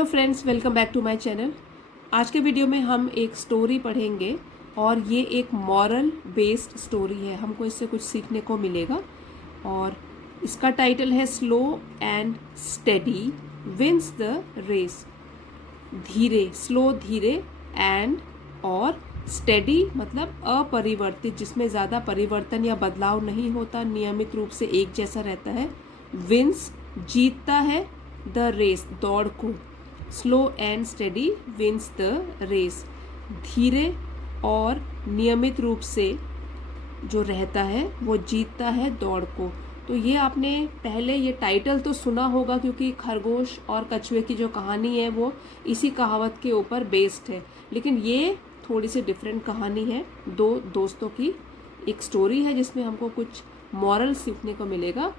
Hello friends, welcome back to my channel. आज के video में हम एक स्टोरी पढ़ेंगे और ये एक मॉरल बेस्ड स्टोरी है। हमको इससे कुछ सीखने को मिलेगा और इसका टाइटल है slow and steady wins the race. धीरे, स्लो धीरे, एंड और स्टेडी मतलब अपरिवर्तित, जिसमें ज़्यादा परिवर्तन या बदलाव नहीं होता, नियमित रूप से एक जैसा रहता है। विंस जीतता है, द रेस दौड़ को। Slow and steady wins the race, धीरे और नियमित रूप से जो रहता है वो जीतता है दौड़ को। तो ये आपने पहले ये टाइटल तो सुना होगा, क्योंकि खरगोश और कछुए की जो कहानी है वो इसी कहावत के ऊपर बेस्ड है। लेकिन ये थोड़ी सी डिफरेंट कहानी है, दो दोस्तों की एक स्टोरी है जिसमें हमको कुछ मॉरल सीखने को मिलेगा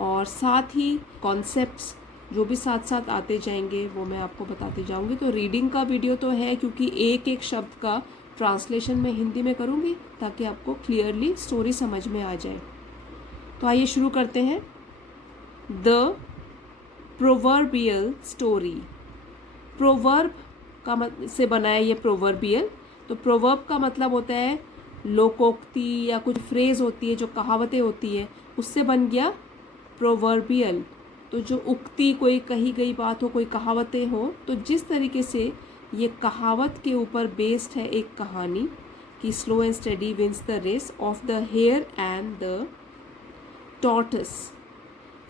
और साथ ही कॉन्सेप्ट्स जो भी साथ साथ आते जाएंगे वो मैं आपको बताती जाऊंगी। तो रीडिंग का वीडियो तो है, क्योंकि एक एक शब्द का ट्रांसलेशन मैं हिंदी में करूंगी ताकि आपको क्लियरली स्टोरी समझ में आ जाए। तो आइए शुरू करते हैं। The proverbial story. प्रोवर्ब का से बना है ये प्रोवर्बियल। तो प्रोवर्ब का मतलब होता है लोकोक्ति या कुछ फ्रेज होती है, जो कहावतें होती है, उससे बन गया प्रोवर्बियल। तो जो उक्ति, कोई कही गई बात हो, कोई कहावतें हो, तो जिस तरीके से ये कहावत के ऊपर बेस्ड है एक कहानी कि slow and steady wins the race of the hare and the tortoise.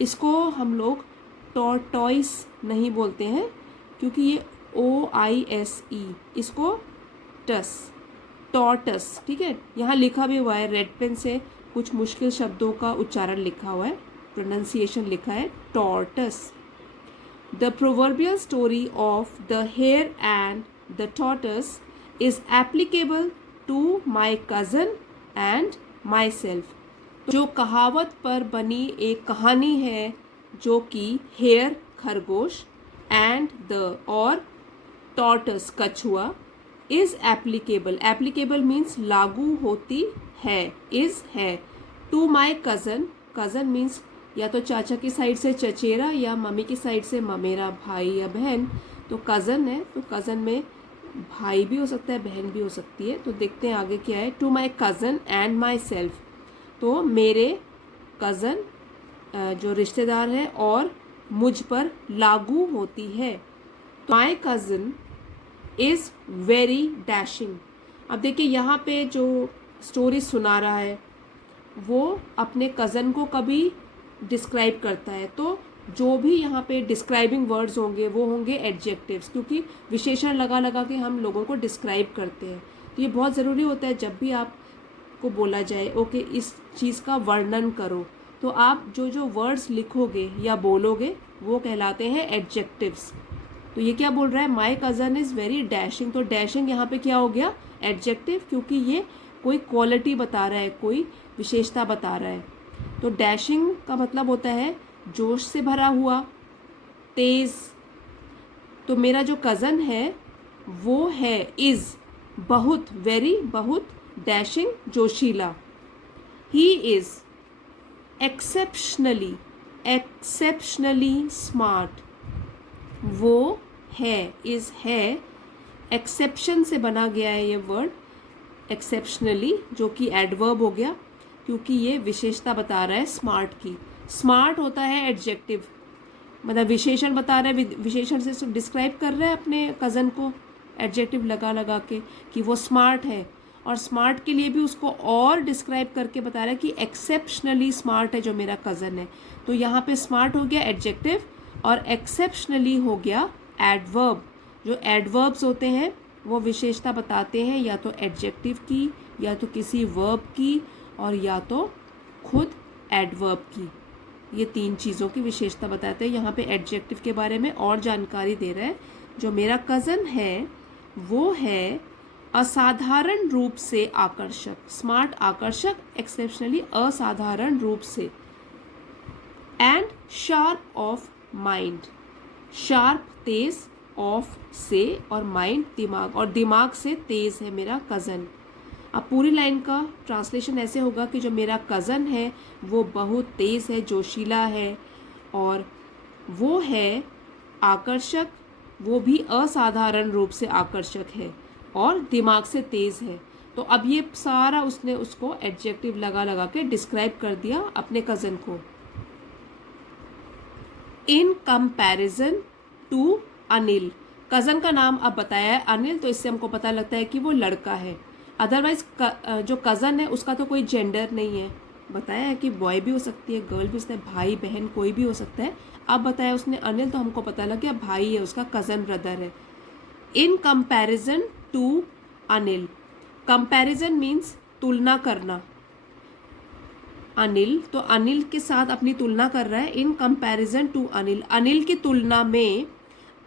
इसको हम लोग टॉर्टॉइस नहीं बोलते हैं, क्योंकि ये OISE, इसको टस, टॉर्टस, ठीक है। यहाँ लिखा भी हुआ है रेड पेन से, कुछ मुश्किल शब्दों का उच्चारण लिखा हुआ है, प्रोनाउंसिएशन लिखा है tortoise. The proverbial story of the hare and the tortoise is applicable to my cousin and myself. जो कहावत पर बनी एक कहानी है, जो कि हेयर खरगोश एंड द और टॉर्टस कछुआ, इज एप्लीकेबल, एप्लीकेबल मीन्स लागू होती है, इज है, to my cousin, cousin means या तो चाचा की साइड से चचेरा या मम्मी की साइड से ममेरा, भाई या बहन। तो कज़न है, तो कज़न में भाई भी हो सकता है, बहन भी हो सकती है। तो देखते हैं आगे क्या है। To my cousin and myself, तो मेरे कज़न जो रिश्तेदार है और मुझ पर लागू होती है। तो my cousin is very dashing. अब देखिए यहाँ पे जो स्टोरी सुना रहा है वो अपने कज़न को कभी डिस्क्राइब करता है, तो जो भी यहाँ पे डिस्क्राइबिंग वर्ड्स होंगे वो होंगे एडजेक्टिव्स, क्योंकि विशेषण लगा लगा के हम लोगों को डिस्क्राइब करते हैं। तो ये बहुत ज़रूरी होता है जब भी आपको बोला जाए ओके इस चीज़ का वर्णन करो, तो आप जो जो वर्ड्स लिखोगे या बोलोगे वो कहलाते हैं एडजेक्टिव्स। तो ये क्या बोल रहा है, my cousin is very dashing. तो डैशिंग यहाँ पे क्या हो गया, एडजेक्टिव, क्योंकि ये कोई क्वालिटी बता रहा है, कोई विशेषता बता रहा है। तो डैशिंग का मतलब होता है जोश से भरा हुआ, तेज। तो मेरा जो कज़न है वो है इज़, बहुत, वेरी, बहुत, डैशिंग, जोशीला। He is exceptionally, exceptionally smart. वो है, इज़ है, एक्सेप्शन से बना गया है ये वर्ड एक्सेप्शनली, जो कि एडवर्ब हो गया, क्योंकि ये विशेषता बता रहा है स्मार्ट की। स्मार्ट होता है एडजेक्टिव, मतलब विशेषण बता रहा है, विशेषण से डिस्क्राइब कर रहा है अपने कज़न को एडजेक्टिव लगा लगा के कि वो स्मार्ट है, और स्मार्ट के लिए भी उसको और डिस्क्राइब करके बता रहा है कि एक्सेप्शनली स्मार्ट है जो मेरा कज़न है। तो यहाँ पे स्मार्ट हो गया एडजेक्टिव और एक्सेप्शनली हो गया एडवर्ब। जो एडवर्ब्स होते हैं वो विशेषता बताते हैं या तो एडजेक्टिव की, या तो किसी वर्ब की, और या तो खुद एडवर्ब की। ये तीन चीज़ों की विशेषता बताते हैं। यहाँ पे एडजेक्टिव के बारे में और जानकारी दे रहा है। जो मेरा कज़न है वो है असाधारण रूप से आकर्षक, स्मार्ट आकर्षक, एक्सेप्शनली असाधारण रूप से, and sharp of mind, sharp Tej, of से, और माइंड दिमाग, और दिमाग से तेज है मेरा कज़न। अब पूरी लाइन का ट्रांसलेशन ऐसे होगा कि जो मेरा कज़न है वो बहुत तेज़ है, जोशीला है, और वो है आकर्षक, वो भी असाधारण रूप से आकर्षक है और दिमाग से तेज है। तो अब ये सारा उसने उसको एडजेक्टिव लगा लगा के डिस्क्राइब कर दिया अपने कज़न को। In comparison to Anil, cousin का नाम अब बताया है अनिल, तो इससे हमको पता लगता है कि वो लड़का है। अदरवाइज जो कज़न है उसका तो कोई जेंडर नहीं है, बताया है कि बॉय भी हो सकती है, गर्ल भी हो सकता है, भाई बहन कोई भी हो सकता है। अब बताया उसने अनिल, तो हमको पता लग गया भाई है उसका, कज़न ब्रदर है। In comparison to Anil, comparison means तुलना करना। अनिल, तो अनिल के साथ अपनी तुलना कर रहा है। In comparison to Anil, Anil की तुलना में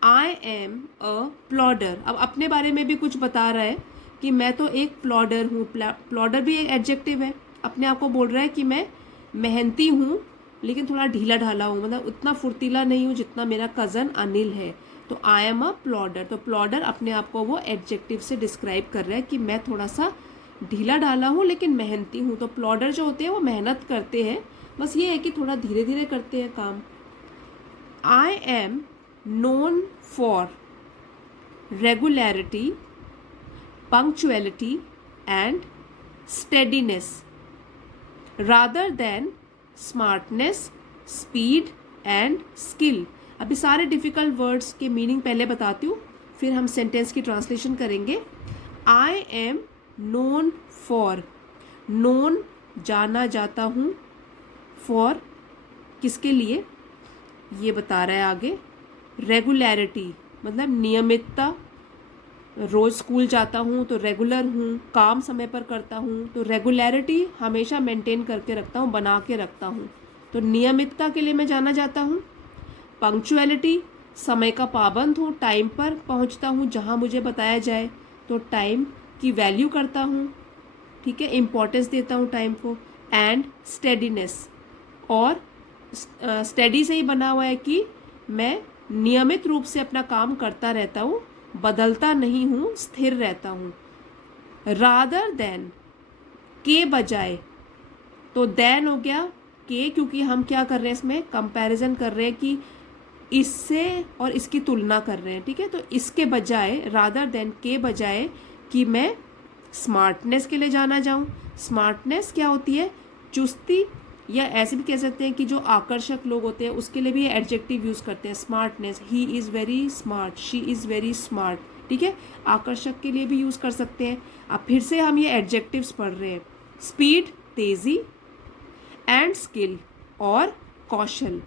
आई एम अ प्लॉडर, अब अपने बारे में भी कुछ बता रहा है कि मैं तो एक प्लॉडर हूँ। प्लॉडर भी एक एडजेक्टिव है, अपने आप को बोल रहा है कि मैं मेहनती हूँ लेकिन थोड़ा ढीला ढाला हूँ, मतलब उतना फुर्तीला नहीं हूँ जितना मेरा कज़न अनिल है। तो आई एम अ प्लॉडर, तो प्लॉडर अपने आप को वो एडजेक्टिव से डिस्क्राइब कर रहा है कि मैं थोड़ा सा ढीला ढाला हूँ लेकिन मेहनती हूँ। तो प्लॉडर जो होते हैं वो मेहनत करते हैं, बस ये है कि थोड़ा धीरे धीरे करते हैं काम। I am known for regularity, punctuality and steadiness rather than smartness, speed and skill। अभी सारे डिफ़िकल्ट वर्ड्स के मीनिंग पहले बताती हूँ, फिर हम सेंटेंस की ट्रांसलेशन करेंगे। I am known for, known जाना जाता हूँ, फॉर किसके लिए ये बता रहा है आगे। रेगुलरिटी मतलब नियमितता, रोज़ स्कूल जाता हूँ तो रेगुलर हूँ, काम समय पर करता हूँ, तो रेगुलरिटी हमेशा मेंटेन करके रखता हूँ, बना के रखता हूँ, तो नियमितता के लिए मैं जाना जाता हूँ। पंक्चुअलिटी समय का पाबंद हूँ, टाइम पर पहुँचता हूँ जहाँ मुझे बताया जाए, तो टाइम की वैल्यू करता हूँ, ठीक है, इम्पोर्टेंस देता हूँ टाइम को। एंड स्टेडीनेस, और स्टेडी से ही बना हुआ है कि मैं नियमित रूप से अपना काम करता रहता हूँ, बदलता नहीं हूँ, स्थिर रहता हूँ। रादर देन, के बजाय, तो देन हो गया के, क्योंकि हम क्या कर रहे हैं इसमें कंपैरिजन कर रहे हैं कि इससे और इसकी तुलना कर रहे हैं, ठीक है। तो इसके बजाय, रादर देन के बजाय कि मैं स्मार्टनेस के लिए जाना जाऊँ। स्मार्टनेस क्या होती है, चुस्ती, या ऐसे भी कह सकते हैं कि जो आकर्षक लोग होते हैं उसके लिए भी ये एडजेक्टिव यूज़ करते हैं। Smartness, he is very smart, she is very smart, ठीक है, आकर्षक के लिए भी यूज़ कर सकते हैं। अब फिर से हम ये एडजेक्टिव्स पढ़ रहे हैं। स्पीड तेज़ी, एंड स्किल और कौशल।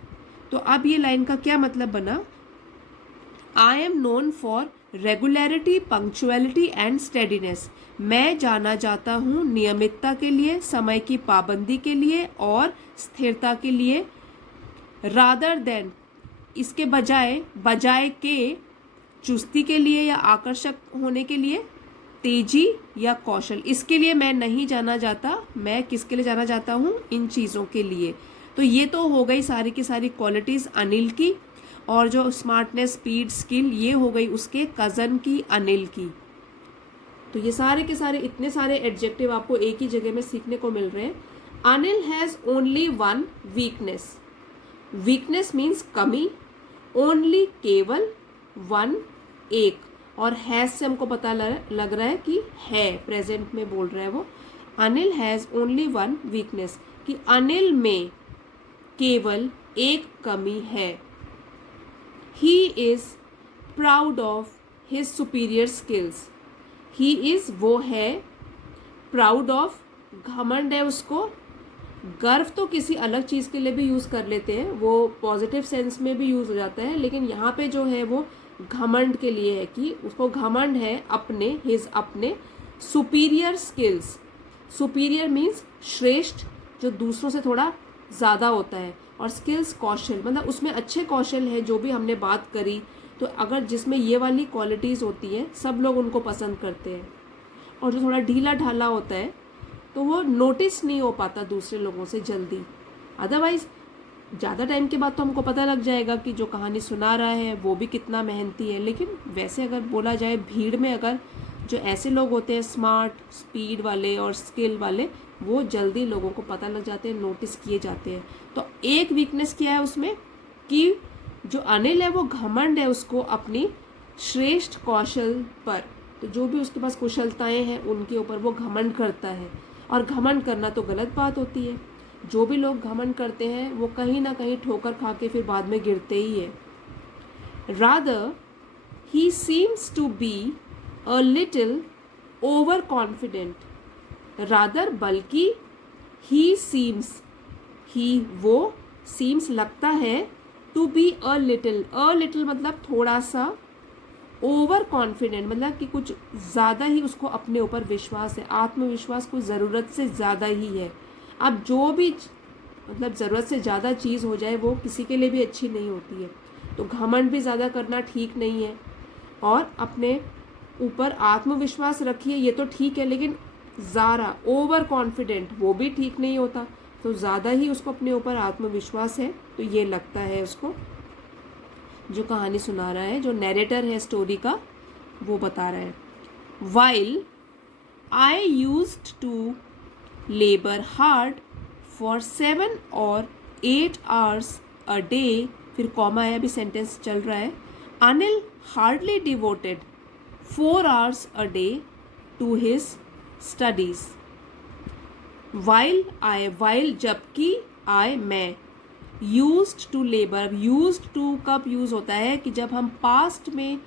तो अब ये लाइन का क्या मतलब बना, I am known for regularity, punctuality and steadiness, मैं जाना जाता हूँ नियमितता के लिए, समय की पाबंदी के लिए और स्थिरता के लिए। रादर देन, इसके बजाय, बजाय के, चुस्ती के लिए या आकर्षक होने के लिए, तेजी या कौशल, इसके लिए मैं नहीं जाना जाता, मैं किसके लिए जाना जाता हूँ, इन चीज़ों के लिए। तो ये तो हो गई सारी की सारी क्वालिटीज़ अनिल की, और जो स्मार्टनेस, स्पीड, स्किल, ये हो गई उसके कज़न की, अनिल की। तो ये सारे के सारे इतने सारे एडजेक्टिव आपको एक ही जगह में सीखने को मिल रहे हैं। Anil has only one weakness, weakness means कमी, ओनली केवल, वन एक, और हैज़ से हमको पता लग रहा है कि है, प्रेजेंट में बोल रहा है वो। Anil has only one weakness, कि अनिल में केवल एक कमी है। He is proud of his superior skills, he is वो है, प्राउड ऑफ घमंड है उसको, गर्व तो किसी अलग चीज़ के लिए भी यूज़ कर लेते हैं, वो पॉजिटिव सेंस में भी यूज़ हो जाता है, लेकिन यहाँ पे जो है वो घमंड के लिए है कि उसको घमंड है अपने, हिज अपने सुपीरियर स्किल्स। सुपीरियर मीन्स श्रेष्ठ, जो दूसरों से थोड़ा ज़्यादा होता है, और स्किल्स कौशल, मतलब उसमें अच्छे कौशल है, जो भी हमने बात करी। तो अगर जिसमें ये वाली क्वालिटीज़ होती हैं सब लोग उनको पसंद करते हैं, और जो थोड़ा ढीला ढाला होता है तो वो नोटिस नहीं हो पाता दूसरे लोगों से जल्दी। अदरवाइज़ ज़्यादा टाइम के बाद तो हमको पता लग जाएगा कि जो कहानी सुना रहा है वो भी कितना मेहनती है। लेकिन वैसे अगर बोला जाए भीड़ में, अगर जो ऐसे लोग होते हैं स्मार्ट, स्पीड वाले और स्किल वाले, वो जल्दी लोगों को पता लग जाते हैं, नोटिस किए जाते हैं। तो एक वीकनेस क्या है उसमें कि जो अनिल है वो घमंड है उसको अपनी श्रेष्ठ कौशल पर, तो जो भी उसके पास कुशलताएं हैं उनके ऊपर वो घमंड करता है। और घमंड करना तो गलत बात होती है। जो भी लोग घमंड करते हैं वो कहीं ना कहीं ठोकर खा के फिर बाद में गिरते ही है। Rather he seems to be a little over confident. Rather बल्कि, ही सीम्स, ही वो, सीम्स लगता है, टू बी अ लिटिल मतलब थोड़ा सा, ओवर कॉन्फिडेंट मतलब कि कुछ ज़्यादा ही उसको अपने ऊपर विश्वास है, आत्मविश्वास को ज़रूरत से ज़्यादा ही है। अब जो भी मतलब ज़रूरत से ज़्यादा चीज़ हो जाए वो किसी के लिए भी अच्छी नहीं होती है। तो घमंड भी ज़्यादा करना ठीक नहीं है। और अपने ऊपर आत्मविश्वास रखिए ये तो ठीक है, लेकिन ज़्यादा ओवर कॉन्फिडेंट वो भी ठीक नहीं होता। तो ज़्यादा ही उसको अपने ऊपर आत्मविश्वास है, तो ये लगता है उसको। जो कहानी सुना रहा है, जो नैरेटर है स्टोरी का, वो बता रहा है। While I used to labour hard for 7 or 8 hours a day, फिर कॉमा है, अभी सेंटेंस चल रहा है। Anil hardly devoted 4 hours a day to his studies. While जबकि, आई मैं, used to labour, used to कब यूज़ होता है कि जब हम पास्ट में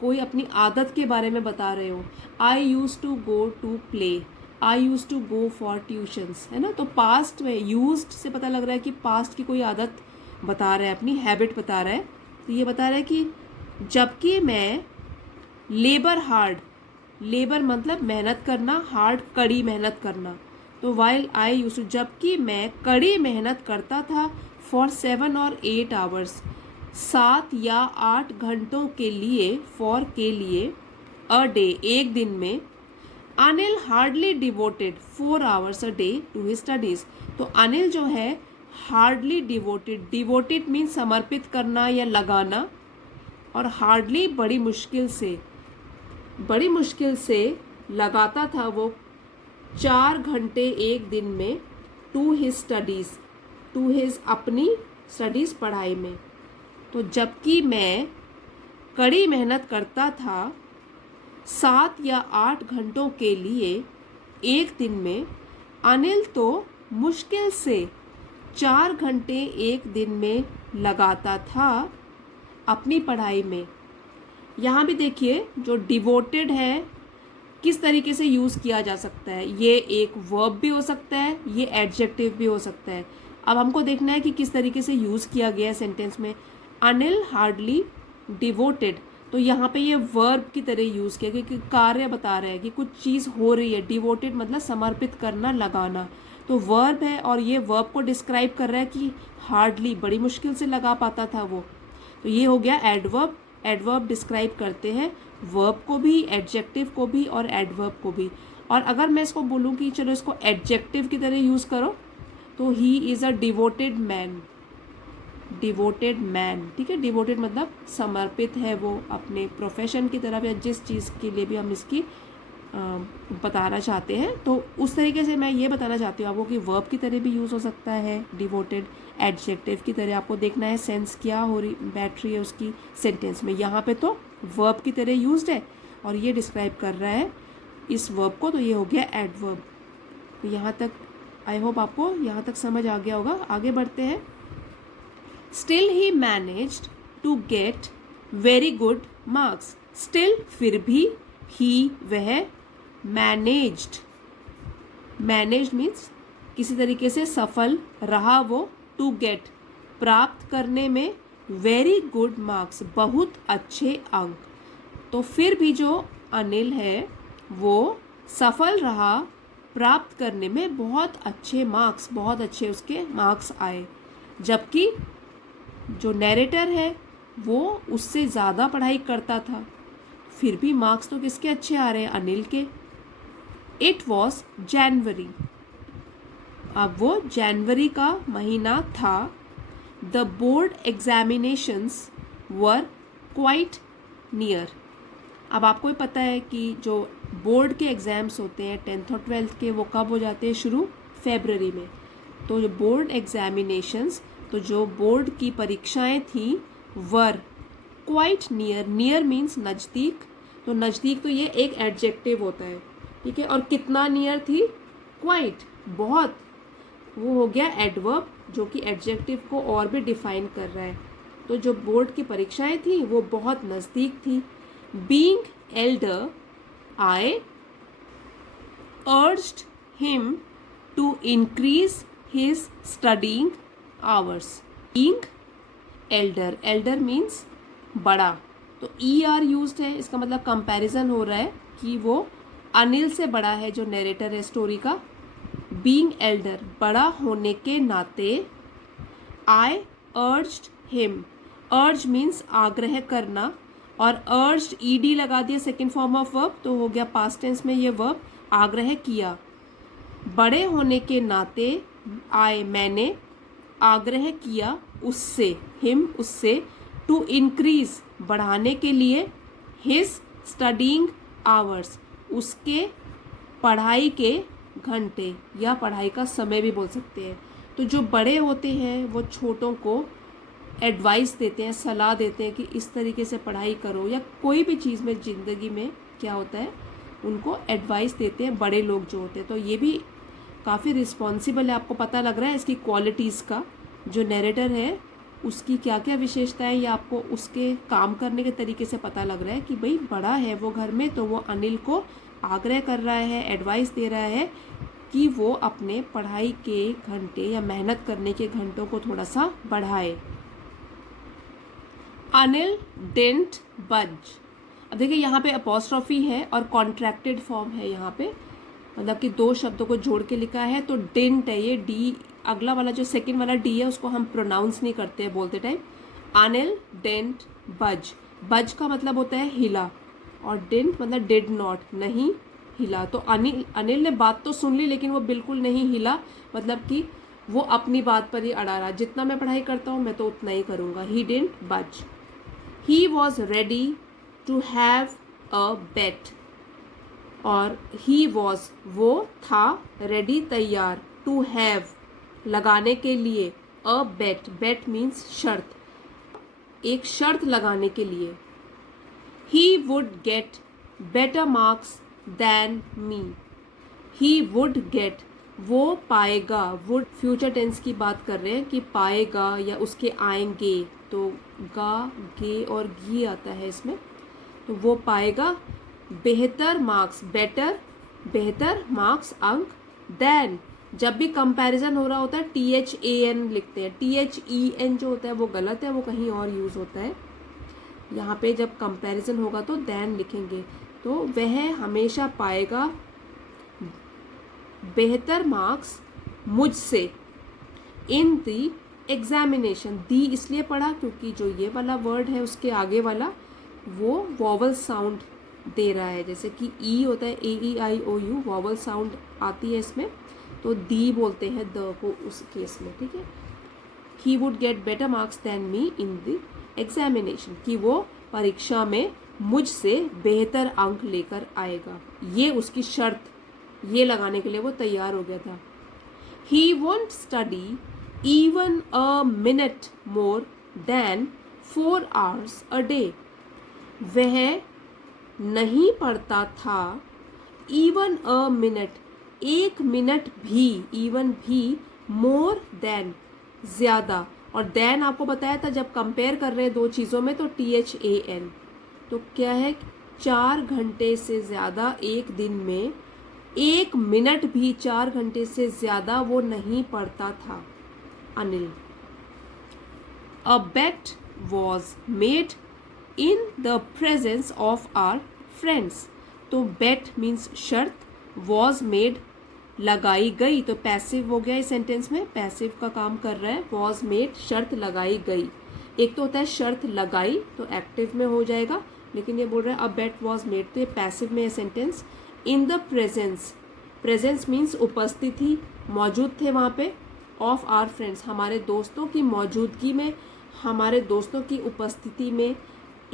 कोई अपनी आदत के बारे में बता रहे हो। I use to go to play, I use to go for tuitions, है ना। तो पास्ट में यूज्ड से पता लग रहा है कि पास्ट की कोई आदत बता रहा है, अपनी हैबिट बता रहा है। तो ये बता रहा है कि जबकि मैं लेबर हार्ड, लेबर मतलब मेहनत करना, हार्ड कड़ी मेहनत करना। तो वाइल आई यूज टू, जबकि मैं कड़ी मेहनत करता था, फॉर 7 or 8 hours, 7 या 8 घंटों के लिए, फॉर के लिए, अ डे एक दिन में। Anil hardly devoted 4 hours a day to his studies। तो अनिल जो है हार्डली डिवोटेड, डिवोटेड मीन समर्पित करना या लगाना, और हार्डली बड़ी मुश्किल से लगाता था वो 4 घंटे एक दिन में, to his studies, to his अपनी स्टडीज़ पढ़ाई में। तो जबकि मैं कड़ी मेहनत करता था 7 या 8 घंटों के लिए एक दिन में, अनिल तो मुश्किल से 4 घंटे एक दिन में लगाता था अपनी पढ़ाई में। यहाँ भी देखिए जो डिवोटेड है किस तरीके से यूज़ किया जा सकता है। ये एक वर्ब भी हो सकता है, ये एडजेक्टिव भी हो सकता है। अब हमको देखना है कि किस तरीके से यूज़ किया गया है सेंटेंस में। अनिल हार्डली डिवोटेड, तो यहाँ पे ये वर्ब की तरह यूज़ किया क्योंकि कार्य बता रहा है कि कुछ चीज़ हो रही है। डिवोटेड मतलब समर्पित करना, लगाना, तो वर्ब है और ये वर्ब को डिस्क्राइब कर रहा है कि हार्डली बड़ी मुश्किल से लगा पाता था वो। तो ये हो गया एडवर्ब। एडवर्ब डिस्क्राइब करते हैं वर्ब को भी, एडजेक्टिव को भी और एडवर्ब को भी। और अगर मैं इसको बोलूँ कि चलो इसको एडजेक्टिव की तरह यूज़ करो, तो he is a devoted man, devoted man, ठीक है। डिवोटेड मतलब समर्पित है वो अपने प्रोफेशन की तरफ या जिस चीज़ के लिए भी हम इसकी बताना चाहते हैं। तो उस तरीके से मैं ये बताना चाहती हूँ आपको कि वर्ब की तरह भी यूज़ हो सकता है डिवोटेड, एडजेक्टिव की तरह। आपको देखना है सेंस क्या हो रही बैठ रही है उसकी सेंटेंस में। यहाँ पे तो वर्ब की तरह यूज्ड है और ये डिस्क्राइब कर रहा है इस वर्ब को, तो ये हो गया एडवर्ब। तो यहाँ तक आई होप आपको यहाँ तक समझ आ गया होगा। आगे बढ़ते हैं। Still he managed to get very good marks. Still फिर भी, ही वह, मैनेज्ड, मैनेज्ड मीन्स किसी तरीके से सफल रहा वो, टू गेट प्राप्त करने में, वेरी गुड मार्क्स बहुत अच्छे अंक। तो फिर भी जो अनिल है वो सफल रहा प्राप्त करने में बहुत अच्छे मार्क्स, बहुत अच्छे उसके मार्क्स आए। जबकि जो नैरेटर है वो उससे ज़्यादा पढ़ाई करता था, फिर भी मार्क्स तो किसके अच्छे आ रहे हैं, अनिल के। इट वॉज जनवरी, अब वो जनवरी का महीना था। The board examinations were quite near. अब आपको ही पता है कि जो बोर्ड के एग्ज़ाम्स होते हैं 10th और 12th के, वो कब हो जाते हैं, शुरू फरवरी में। तो जो बोर्ड एग्जामिनेशंस, तो जो बोर्ड की परीक्षाएं थी, were quite near, near means नज़दीक, तो नज़दीक तो ये एक एडजेक्टिव होता है, ठीक है। और कितना नियर थी, क्वाइट, बहुत, वो हो गया एडवर्ब जो कि एडजेक्टिव को और भी डिफाइन कर रहा है। तो जो बोर्ड की परीक्षाएं थी वो बहुत नज़दीक थी। Being elder I urged him to increase his studying hours. Being elder, elder means बड़ा, तो ई आर यूज्ड है, इसका मतलब कंपैरिजन हो रहा है कि वो अनिल से बड़ा है जो नरेटर है स्टोरी का। बीइंग एल्डर, बड़ा होने के नाते, आई अर्ज्ड हिम, अर्ज मीन्स आग्रह करना, और अर्ज्ड ईडी लगा दिया सेकेंड फॉर्म ऑफ वर्ब, तो हो गया पास्ट टेंस में ये वर्ब, आग्रह किया। बड़े होने के नाते आई, मैंने आग्रह किया उससे, हिम उससे, टू इंक्रीज बढ़ाने के लिए, हिज स्टडीइंग आवर्स उसके पढ़ाई के घंटे या पढ़ाई का समय भी बोल सकते हैं। तो जो बड़े होते हैं वो छोटों को एडवाइस देते हैं, सलाह देते हैं कि इस तरीके से पढ़ाई करो, या कोई भी चीज़ में ज़िंदगी में क्या होता है उनको एडवाइस देते हैं बड़े लोग जो होते हैं। तो ये भी काफ़ी रिस्पॉन्सिबल है, आपको पता लग रहा है इसकी क्वालिटीज़ का, जो नरेटर है उसकी क्या क्या विशेषता है, या आपको उसके काम करने के तरीके से पता लग रहा है कि भाई बड़ा है वो घर में, तो वो अनिल को आग्रह कर रहा है, एडवाइस दे रहा है कि वो अपने पढ़ाई के घंटे या मेहनत करने के घंटों को थोड़ा सा बढ़ाए। अनिल डिडंट बज, अब देखिए यहाँ पे अपोस्ट्रोफी है और कॉन्ट्रैक्टेड फॉर्म है यहाँ पे, मतलब कि दो शब्दों को जोड़ के लिखा है, तो डिडंट है ये, डी अगला वाला जो सेकंड वाला डी है उसको हम प्रोनाउंस नहीं करते हैं बोलते टाइम। अनिल डिडंट बज, बज का मतलब होता है हिला, और डिडंट मतलब डिड नॉट, नहीं हिला। तो अनिल ने बात तो सुन ली लेकिन वो बिल्कुल नहीं हिला, मतलब कि वो अपनी बात पर ही अड़ा रहा, जितना मैं पढ़ाई करता हूँ मैं तो उतना ही करूँगा। He didn't budge. He was ready to have a bet, और ही वॉज वो था, रेडी तैयार, टू हैव लगाने के लिए, अ बेट, बेट मीन्स शर्त, एक शर्त लगाने के लिए। He would get better marks than me, he would get, वो पाएगा, वुड फ्यूचर टेंस की बात कर रहे हैं कि पाएगा या उसके आएंगे, तो गा गे और घी आता है इसमें, तो वो पाएगा बेहतर मार्क्स, बेटर बेहतर मार्क्स अंक, देन जब भी कंपैरिजन हो रहा होता है THAN लिखते हैं, THEN जो होता है वो गलत है, वो कहीं और यूज़ होता है। यहाँ पे जब कंपैरिजन होगा तो देन लिखेंगे, तो वह हमेशा पाएगा बेहतर मार्क्स मुझसे, इन दी एग्जामिनेशन, दी इसलिए पढ़ा क्योंकि जो ये वाला वर्ड है उसके आगे वाला वो वॉवल साउंड दे रहा है, जैसे कि ई होता है AEIOU, वॉवल साउंड आती है इसमें, तो दी बोलते हैं द को उस केस में, ठीक है। He would get better marks than me in the examination, कि वो परीक्षा में मुझसे बेहतर अंक लेकर आएगा, ये उसकी शर्त, ये लगाने के लिए वो तैयार हो गया था। He won't study even a minute more than 4 hours a day, वह नहीं पढ़ता था इवन अ मिनट, एक मिनट भी, इवन भी, मोर देन ज़्यादा, और देन आपको बताया था जब कंपेयर कर रहे हैं दो चीज़ों में तो THAN, तो क्या है 4 घंटे से ज़्यादा एक दिन में, एक मिनट भी 4 घंटे से ज़्यादा वो नहीं पढ़ता था Anil. A bet was made in the presence of our friends, तो बेट मीन्स शर्त, वॉज मेड लगाई गई, तो पैसिव हो गया इस सेंटेंस में, पैसिव का काम कर रहा है, वॉज मेड शर्त लगाई गई। एक तो होता है शर्त लगाई तो एक्टिव में हो जाएगा, लेकिन ये बोल रहा है अ बेट वॉज मेड, तो ये पैसिव में है sentence. In the presence, presence means उपस्थिति, मौजूद थे वहाँ पे, ऑफ आवर फ्रेंड्स, हमारे दोस्तों की मौजूदगी में, हमारे दोस्तों की उपस्थिति में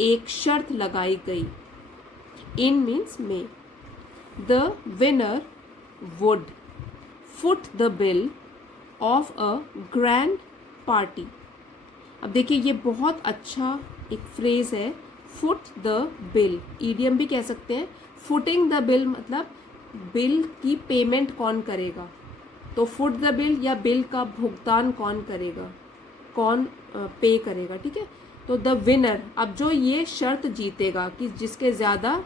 एक शर्त लगाई गई। इन मीन्स में। The winner would foot the bill of a grand party. अब देखिए ये बहुत अच्छा एक फ्रेज है फुट द बिल, ईडियम भी कह सकते हैं। फुटिंग द बिल मतलब बिल की पेमेंट कौन करेगा, तो फुट द बिल या बिल का भुगतान कौन करेगा, कौन पे करेगा, ठीक है। तो द विनर, अब जो ये शर्त जीतेगा कि जिसके ज़्यादा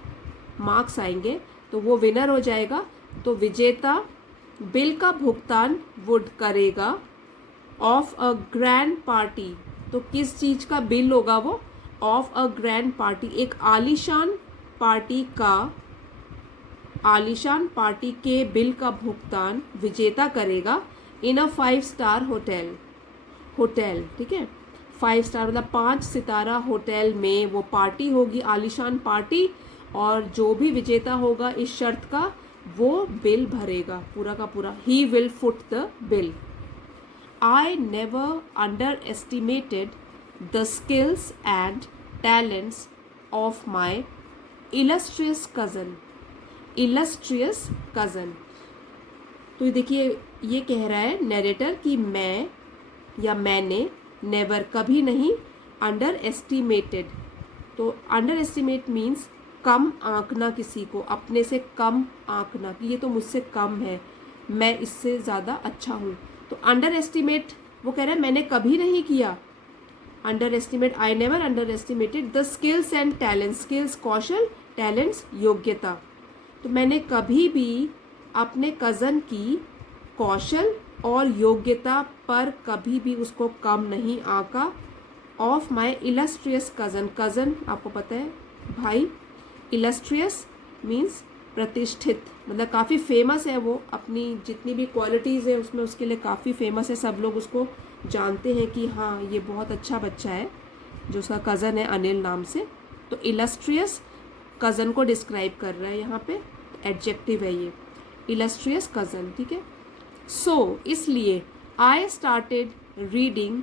मार्क्स आएंगे तो वो विनर हो जाएगा, तो विजेता बिल का भुगतान वुड करेगा ऑफ अ ग्रैंड पार्टी, तो किस चीज़ का बिल होगा वो, ऑफ अ ग्रैंड पार्टी, एक आलीशान पार्टी के बिल का भुगतान विजेता करेगा इन अ 5-स्टार होटल, ठीक है। 5 स्टार मतलब 5 सितारा होटल में वो पार्टी होगी, आलीशान पार्टी, और जो भी विजेता होगा इस शर्त का वो बिल भरेगा पूरा का पूरा। He will foot the bill. I never underestimated the skills and talents of my illustrious cousin। तो देखिए ये कह रहा है नरेटर कि मैं या मैंने नेवर कभी नहीं अंडर एस्टिमेटेड, तो अंडर एस्टिमेट मीन्स कम आंकना किसी को, अपने से कम आंकना कि ये तो मुझसे कम है, मैं इससे ज़्यादा अच्छा हूँ। तो अंडर एस्टिमेट वो कह रहा है मैंने कभी नहीं किया, under estimate, I never under estimated the skills and talents, skills Kaushal, talents योग्यता, तो मैंने कभी भी अपने कज़न की कौशल और योग्यता पर कभी भी उसको कम नहीं आंका। ऑफ माई इलस्ट्रियस कज़न आपको पता है भाई, इलस्ट्रियस मीन्स प्रतिष्ठित, मतलब काफ़ी फेमस है वो, अपनी जितनी भी क्वालिटीज़ है उसमें उसके लिए काफ़ी फेमस है, सब लोग उसको जानते हैं कि हाँ ये बहुत अच्छा बच्चा है, जो उसका कज़न है अनिल नाम से। तो इलस्ट्रियस कज़न को डिस्क्राइब कर रहा है यहाँ पे, एडजेक्टिव है ये, इलस्ट्रियस कज़न, ठीक है। सो इसलिए I started reading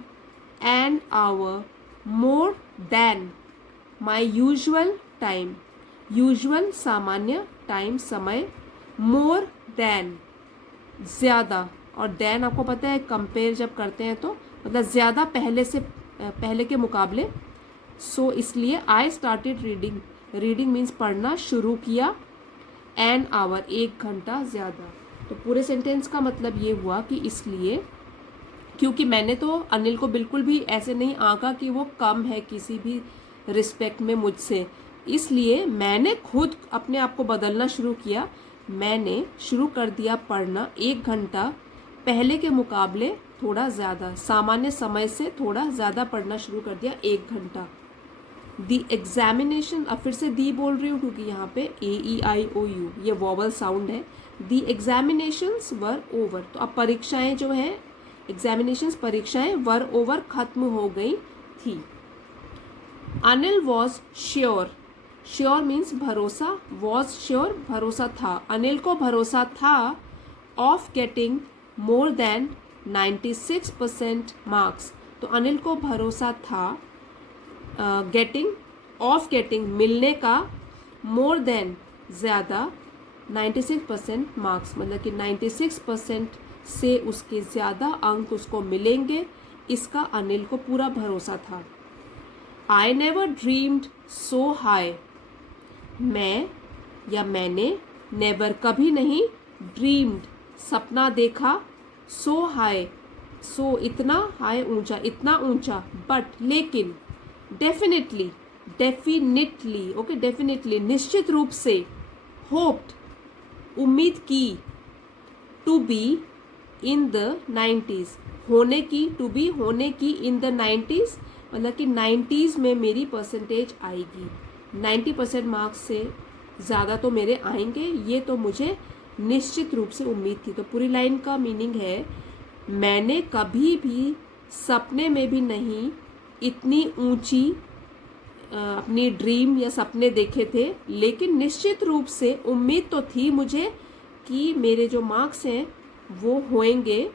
an hour more than my usual time, usual सामान्य, टाइम समय, मोर देन ज़्यादा, और देन आपको पता है कंपेयर जब करते हैं तो मतलब ज़्यादा, पहले के मुकाबले। सो इसलिए आई स्टार्टेड रीडिंग मीन्स पढ़ना शुरू किया, एन आवर 1 घंटा ज़्यादा। तो पूरे सेंटेंस का मतलब ये हुआ कि इसलिए क्योंकि मैंने तो अनिल को बिल्कुल भी ऐसे नहीं आंका कि वो कम है किसी भी रिस्पेक्ट में मुझसे, इसलिए मैंने खुद अपने आप को बदलना शुरू किया, मैंने शुरू कर दिया पढ़ना 1 घंटा पहले के मुकाबले थोड़ा ज़्यादा, सामान्य समय से थोड़ा ज़्यादा पढ़ना शुरू कर दिया 1 घंटा। दी एग्जामिनेशन, अब फिर से दी बोल रही हूँ क्योंकि यहाँ पे AEIOU ये वॉवल साउंड है। दी एग्जामिनेशंस वर ओवर, तो अब परीक्षाएं जो है, एग्जामिनेशंस परीक्षाएं, वर ओवर खत्म हो गई थी। Anil was sure, sure means भरोसा, वॉज श्योर भरोसा था, अनिल को भरोसा था, of getting more than 96% marks, तो अनिल को भरोसा था गेटिंग मिलने का, मोर देन ज़्यादा, 96% मार्क्स मतलब कि 96% से उसके ज़्यादा अंक उसको मिलेंगे, इसका अनिल को पूरा भरोसा था। I never dreamed so high, मैं या मैंने नेवर कभी नहीं, ड्रीम्ड सपना देखा, सो हाई सो इतना हाई ऊंचा, इतना ऊंचा, बट लेकिन, डेफिनेटली ओके, डेफिनेटली निश्चित रूप से, होप्ड उम्मीद की, to be in the 90s होने की, टू बी होने की, इन द 90s मतलब कि 90s में मेरी परसेंटेज आएगी, 90% मार्क्स से ज़्यादा तो मेरे आएंगे, ये तो मुझे निश्चित रूप से उम्मीद थी। तो पूरी लाइन का मीनिंग है मैंने कभी भी सपने में भी नहीं इतनी ऊंची अपनी ड्रीम या सपने देखे थे, लेकिन निश्चित रूप से उम्मीद तो थी मुझे कि मेरे जो मार्क्स हैं वो होंगे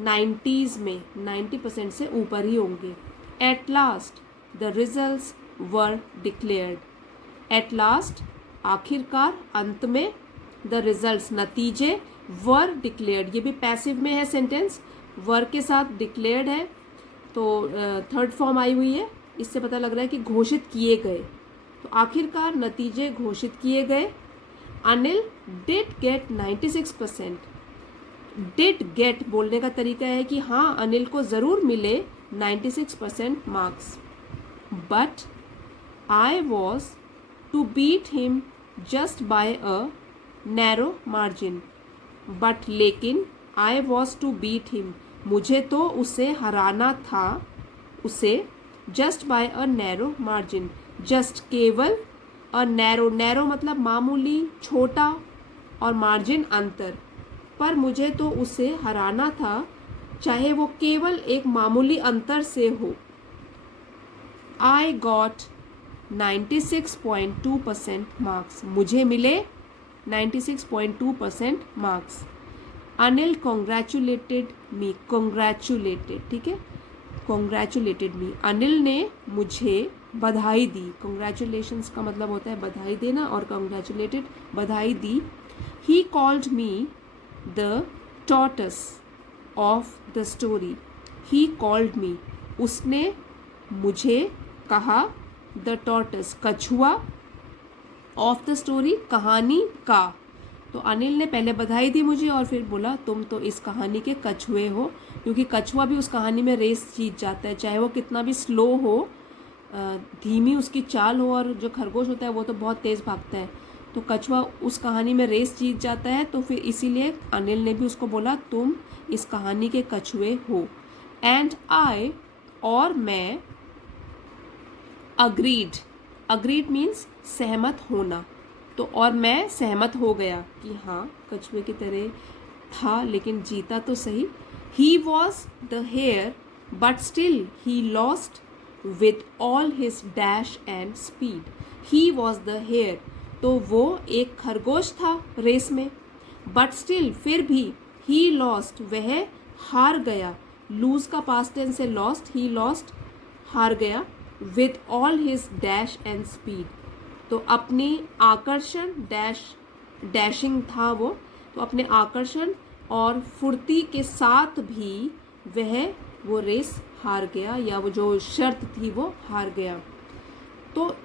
90s में, 90% से ऊपर ही होंगे। At last the results were declared, at last आखिरकार, अंत में, द रिजल्ट्स नतीजे, वर डिक्लेयर्ड, ये भी पैसिव में है सेंटेंस, वर के साथ डिक्लेयर्ड है, तो थर्ड फॉर्म आई हुई है, इससे पता लग रहा है कि घोषित किए गए। तो आखिरकार नतीजे घोषित किए गए। Anil did get 96%। Did get बोलने का तरीका है कि हाँ, अनिल को ज़रूर मिले 96% marks. But I was to beat him just by a narrow margin. But लेकिन I was to beat him, मुझे तो उसे हराना था, उसे just by a narrow margin. Just केवल, अ नैरो, नैरो मतलब मामूली, छोटा, और मार्जिन अंतर, पर मुझे तो उसे हराना था चाहे वो केवल एक मामूली अंतर से हो। आई गॉट 96.2% मार्क्स, मुझे मिले 96.2% मार्क्स। अनिल कॉन्ग्रेचुलेटेड मी, कॉन्ग्रेचुलेटेड, ठीक है, कॉन्ग्रेचुलेटेड मी, अनिल ने मुझे बधाई दी। कॉन्ग्रेचुलेशंस का मतलब होता है बधाई देना, और कॉन्ग्रेचुलेटेड बधाई दी। He called me the tortoise of the story. He called me, उसने मुझे कहा, द टॉर्टस, कछुआ, ऑफ द स्टोरी, कहानी का। तो अनिल ने पहले बधाई दी मुझे और फिर बोला तुम तो इस कहानी के कछुए हो, क्योंकि कछुआ भी उस कहानी में रेस जीत जाता है, चाहे वो कितना भी स्लो हो, धीमी उसकी चाल हो, और जो खरगोश होता है वो तो बहुत तेज़ भागता है, तो कछुआ उस कहानी में रेस जीत जाता है। तो फिर इसीलिए अनिल ने भी उसको बोला तुम इस कहानी के कछुए हो। एंड आई, और मैं, अग्रीड, अग्रीड मीन्स सहमत होना, तो और मैं सहमत हो गया कि हाँ, कछुए की तरह था लेकिन जीता तो सही। He was the hare but still he lost with all his dash and speed. He was the hare, तो वो एक खरगोश था रेस में, बट स्टिल, फिर भी, ही लॉस्ट, वह हार गया। लूज का पास्ट टेंस है लॉस्ट, ही लॉस्ट, हार गया, with all his dash and speed, तो अपनी आकर्षण, डैश, डैशिंग था वो, तो अपने आकर्षण और फुर्ती के साथ भी वह वो रेस हार गया, या वो जो शर्त थी वो हार गया। तो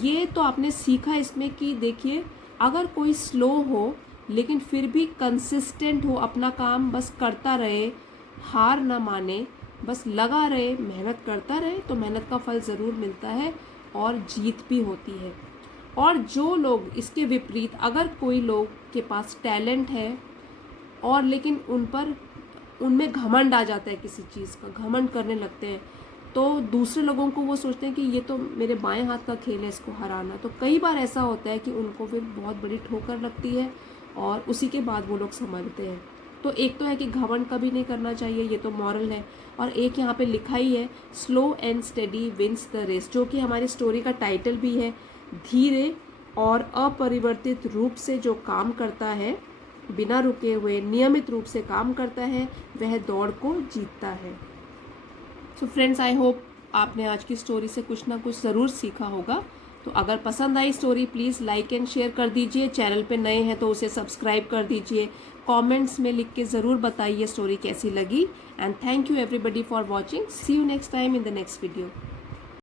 ये तो आपने सीखा इसमें कि देखिए, अगर कोई स्लो हो लेकिन फिर भी कंसिस्टेंट हो, अपना काम बस करता रहे, हार ना माने, बस लगा रहे, मेहनत करता रहे, तो मेहनत का फल ज़रूर मिलता है और जीत भी होती है। और जो लोग इसके विपरीत, अगर कोई लोग के पास टैलेंट है और लेकिन उनमें घमंड आ जाता है, किसी चीज़ का घमंड करने लगते हैं, तो दूसरे लोगों को वो सोचते हैं कि ये तो मेरे बाएं हाथ का खेल है, इसको हराना। तो कई बार ऐसा होता है कि उनको फिर बहुत बड़ी ठोकर लगती है और उसी के बाद वो लोग संभलते हैं। तो एक तो है कि घमंड कभी नहीं करना चाहिए, ये तो मॉरल है। और एक यहाँ पे लिखा ही है, slow and steady wins the race, जो कि हमारी स्टोरी का टाइटल भी है। धीरे और अपरिवर्तित रूप से जो काम करता है, बिना रुके हुए नियमित रूप से काम करता है, वह दौड़ को जीतता है। सो फ्रेंड्स, आई होप आपने आज की स्टोरी से कुछ ना कुछ ज़रूर सीखा होगा। तो अगर पसंद आई story, please like and share कर दीजिए। चैनल पे नए हैं तो उसे सब्सक्राइब कर दीजिए। कमेंट्स में लिख के ज़रूर बताइए स्टोरी कैसी लगी। And thank you everybody for watching. See you next time in the next video.